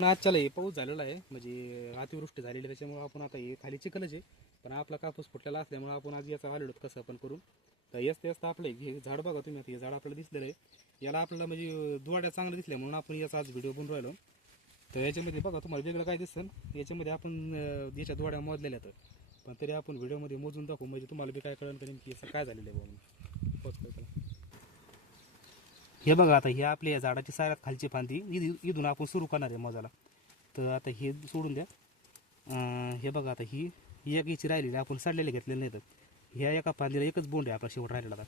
पण आजच्याला हे पाऊस झालेला आहे. म्हणजे अतिवृष्टी झालेली आहे त्याच्यामुळे आपण आता हे खाली चिखलच आहे. पण आपला कापूस फुटलेला असल्यामुळे आपण आज याचा आलेलो कसं आपण करून तर येस तेच तर आपलं हे झाड बघा तुम्ही आता हे झाड आपल्याला दिसलेलं आहे. याला आपल्याला म्हणजे दुवाड्या चांगल्या दिसल्या म्हणून आपण याचा आज व्हिडिओ बनवून राहिलो. तर याच्यामध्ये बघा तुम्हाला वेगळं काय दिसतं? याच्यामध्ये आपण याच्या दुवाड्या मोजलेल्या आहेत. पण तरी आपण व्हिडिओमध्ये मोजून दाखवू. म्हणजे तुम्हाला बी काय कळलं नेमकी याचं काय झालेलं आहे म्हणून हे बघा आता हे आपल्या या झाडाची साऱ्यात खालची फांदी इथून आपण सुरू करणार आहे मोजाला तर आता हे सोडून द्या. हे बघा आता ही एक याची राहिलेली आपण सडलेले घेतलेले नाहीत. ह्या एका फांदीला एकच बोंड आहे आपला शेवट राहिलेला आता.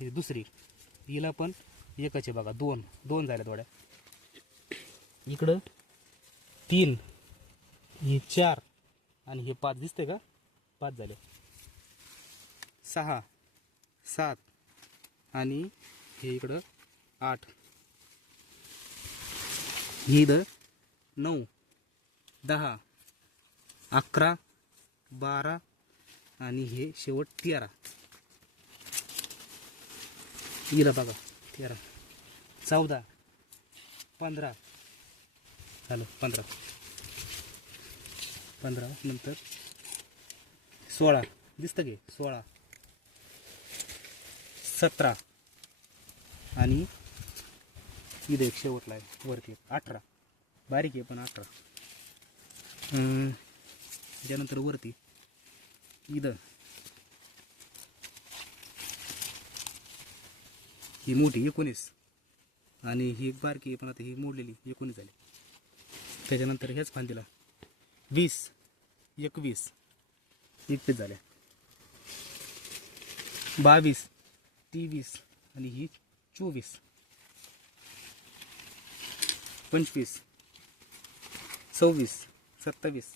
ही दुसरी. हिला पण एकच आहे बघा दोन. दोन झाल्या थोड्या. इकडं तीन ही चार आणि हे पाच. दिसते का? पाच झाले. सहा सात आणि हे इकडं आठ. ही इथं नऊ दहा अकरा बारा आणि हे शेवट तेरा. इला बघा तेरा. चौदा पंधरा. झालं पंधरा. पंधरा नंतर सोळा. दिसतं की? सोळा. सतरा. आणि इथं एक शेवटला आहे वरती एक. अठरा. बारीक आहे पण अठरा. त्यानंतर वरती. इथं. ही मोठी एकोणीस. आणि ही एक बारकी आहे पण आता ही मोडलेली एकोणीस झाली. त्याच्यानंतर हेच फांदीला. वीस. एकवीस. एकवीस झाल्या. बावीस. तेवीस. आणि ही चोवीस. पंचवीस सव्वीस सत्तावीस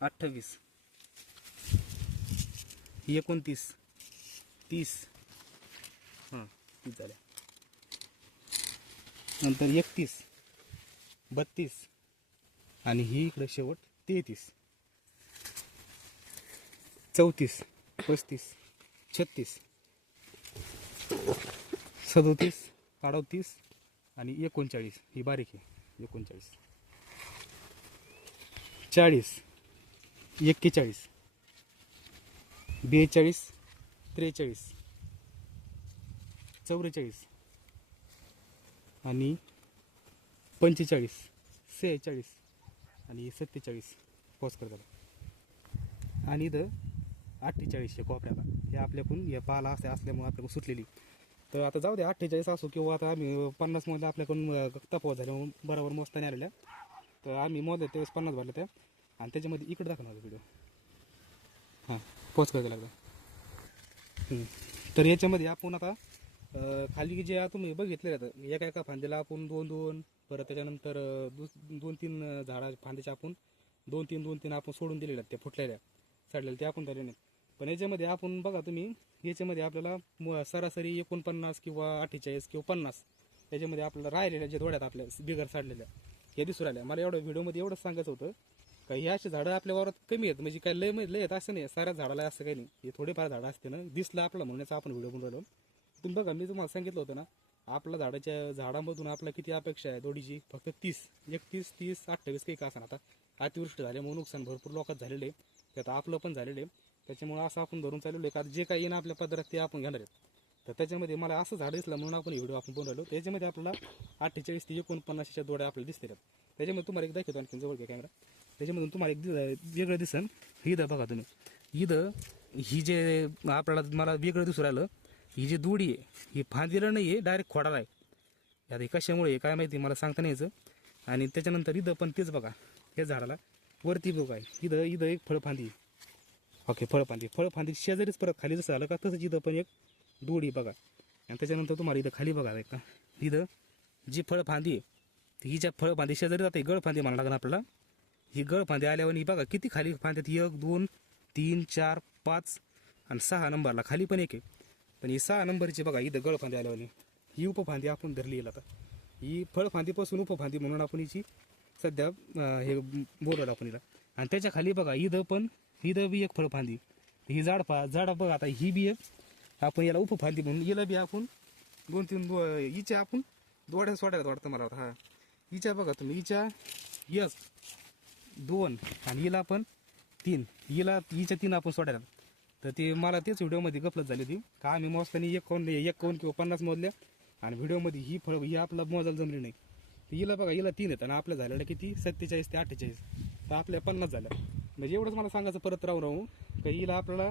अठ्ठावीस एकोणतीस तीस. हां तीस झाल्या नंतर एकतीस बत्तीस आणि ही इकडे शेवट तेहतीस. चौतीस पस्तीस छत्तीस सदोतीस अडतीस आणि एकोणचाळीस. ही बारीक आहे. एकोणचाळीस. चाळीस. एक्केचाळीस. बेचाळीस. त्रेचाळीस. चौवेचाळीस आणि पंचेचाळीस. सेहेचाळीस. आणि सत्तेचाळीस. पॉज करतात आणि इथं अठ्ठेचाळीसशे कोपऱ्याला हे आपल्याकडून या पाला असे असल्यामुळे आपल्याकडून सुटलेली. तर आता जाऊ दे अठ्ठेचाळीस असो किंवा आता आम्ही पन्नासमध्ये आपल्याकडून अं, झाले झाल्यामुळे बरोबर मोजता नाही आलेल्या. तर आम्ही मोजले त्यावेळेस पन्नास भरल्या त्या. आणि त्याच्यामध्ये इकडे दाखवणार व्हिडिओ हां पोच करायला लागला. तर याच्यामध्ये आपण आता खाली जे तुम्ही बघितले आता एका एका फांद्याला आपण दोन दोन परत त्याच्यानंतर दुस- दोन तीन झाडा फांद्याच्या आपण दोन तीन दोन तीन आपण सोडून दिलेल्या त्या फुटलेल्या. सडलेल्या त्या आपण झाले नाही. पण याच्यामध्ये आपण बघा तुम्ही याच्यामध्ये आपल्याला सरासरी एकोणपन्नास किंवा अठ्ठेचाळीस किंवा पन्नास याच्यामध्ये आपल्याला राहिलेल्या जे थोड्यात आपल्या बिगर साडलेल्या हे दिसून राहिल्या. मला एवढं व्हिडिओमध्ये एवढंच सांगायचं होतं का हे अशी झाडं आपल्या वावरात कमी आहेत म्हणजे काय लय लय आहेत असं नाही. साऱ्या झाडाला असं काही नाही. हे थोडेफार झाडं असते ना दिसलं आपलं म्हणण्याचा आपण व्हिडिओ बनवलो तुम्ही बघा मी तुम्हाला सांगितलं होतं ना आपल्या झाडाच्या झाडामधून आपल्या किती अपेक्षा आहे? दोडीची फक्त तीस एकतीस तीस अठ्ठावीस काही का असं आता अतिवृष्टी झाल्यामुळे नुकसान भरपूर लोकात झालेले आहे. त्यात आपलं पण झालेलं आहे. त्याच्यामुळे असं आपण धरून चाललेलो आहे. का जे काही येणं आपल्या पदरात ते आपण घेणार आहेत. तर त्याच्यामध्ये मला असं झाड दिसलं म्हणून आपण व्हिडिओ आपण बनवलो. त्याच्यामध्ये आपल्याला अठ्ठेचाळीस ते एकोणपन्नासच्या दोड्या आपल्याला दिसते त्याच्यामध्ये तुम्हाला एक दाखवतो आणखी जवळ घ्या कॅमेरा त्याच्यामधून तुम्हाला एक वेगळं दिसन. इथं बघा तुम्ही. इथं ही जे आपल्याला मला वेगळं दिसून राहिलं ही जी दुडी आहे ही फांदीला नाही आहे डायरेक्ट खोडाला आहे. यात हे कशामुळे आहे काय माहिती मला सांगता नाही आणि त्याच्यानंतर इथं पण तेच बघा या झाडाला वरती बघा. इथं इथं एक फळफांदी ओके फळफांदी फळफांदी शेजारीच परत खाली जसं आलं का तसंच इथं पण एक दुडी बघा. आणि त्याच्यानंतर तुम्हाला इथं खाली बघा एक. का इथं जी फळफांदी आहे ती हिच्या फळफांदी शेजारी जाते गळफांदी म्हणायला लागणार आपल्याला. ही गळफांदी आल्यावर ही बघा किती खाली फांद्यात एक दोन तीन चार पाच आणि सहा नंबरला. खाली पण एक आहे. पण ही सहा नंबरची बघा इथं गळफांदी आल्यावर ही उपफांदी आपण धरली येईल आता. ही फळफांदीपासून उपफांदी म्हणून आपण हिची सध्या हे बोलवलं आपण हिला. आणि त्याच्याखाली बघा इथं पण इथं बी एक फळफांदी ही झाड पा झाड बघा आता ही बी एक. आपण याला उपफांदी म्हणून हिला बी आपण दोन तीन दो हिच्या आपण दोड्या सोड्याला वाटतं मला आता हा. हिच्या बघा तुम्ही हिच्या एक दोन आणि हिला आपण तीन. हिला हिच्या तीन आपण सोडायला. तर ते मला तेच व्हिडिओमध्ये गफलत झाली होती. का आम्ही मोजताना एक कोण एक कोण किंवा पन्नास मोजल्या. आणि व्हिडिओमध्ये ही फळ ही आपला मोजायला जमली नाही. हिला बघा हिला तीन येतात आणि आपल्या झालेल्या किती? सत्तेचाळीस ते अठ्ठेचाळीस. तर आपल्या पन्नास झाल्या. म्हणजे एवढंच मला सांगायचं परत राहू राहू. का हिला आपल्याला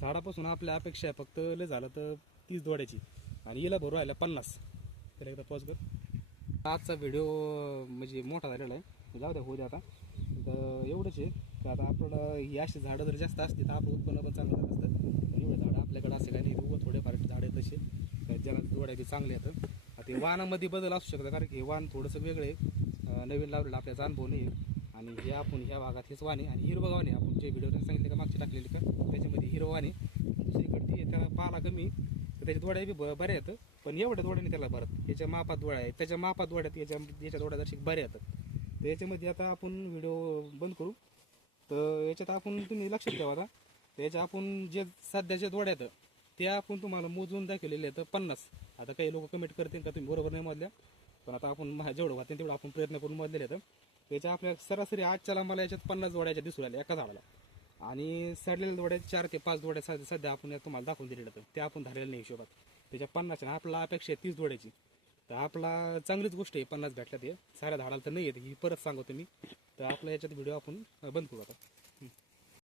झाडापासून आपल्या अपेक्षा आहे फक्त लय झालं तर तीस दोड्याची आणि हिला भरू राहिल्या पन्नास. तर एकदा पॉज कर. आजचा व्हिडिओ म्हणजे मोठा झालेला आहे. जाऊ द्या होऊ द्या आता. तर एवढंच आहे की आता आपल्याला ही अशी झाडं जर जास्त असते तर आपलं उत्पन्न पण चांगलं झालं असतं. पण एवढं झाडं आपल्याकडे असे काय नाही. उगं थोडेफार झाडं आहेत तसे. तर ज्याला जोड्या बी चांगले येतं आता ते वाहनामध्ये बदल असू शकतं कारण की हे वाहन थोडंसं वेगळं आहे. नवीन लावलेलं आपल्याचा अनुभव नाही आहे आणि हे आपण ह्या भागात हेच वाणे आणि हिरवं वाणे आपण जे व्हिडिओ सांगितले का मागचे टाकलेले का त्याच्यामध्ये हिरवं वाणे. दुसरीकडे ती त्याला पाला कमी तर त्याच्या दोड्या बी ब- बऱ्या येतं पण एवढ्या दोड्याने त्याला भरत. याच्या मापात दोड्या आहेत त्याच्या मापात दोड्यात याच्या याच्या दोड्या जरशी बऱ्या येतात तर याच्यामध्ये आता आपण व्हिडिओ बंद करू. तर याच्यात आपण तुम्ही लक्षात ठेवा आता. याच्या आपण जे सध्याच्या दोड्या आहेत ते आपण तुम्हाला मोजून दाखवलेले आहेत पन्नास. आता काही लोक कमेंट करतील का तुम्ही? बरोबर नाही मधल्या. पण आता आपण महा- जेवढं वाचते तेवढं आपण प्रयत्न करून मधलेले आहेत. त्याच्या आपल्या सरासरी आजच्याला मला याच्यात पन्नास जोड्याच्या दिसू राहिल्या एका झाडाला. आणि सडलेल्या जोड्या चार ते पाच जोड्या सध्या सध्या आपण तुम्हाला दाखवून दिलेलं तर त्या आपण धरलेलं नाही हिशोबात. त्याच्या पन्नास आणि आपला अपेक्षा आहे तीस जोड्याची. तर आपला चांगलीच गोष्ट आहे पन्नास भेटल्या ते साऱ्या झाडाला तर नाही येत ही परत सांगतो मी. तर आपला याच्यात व्हिडिओ आपण बंद करू आता.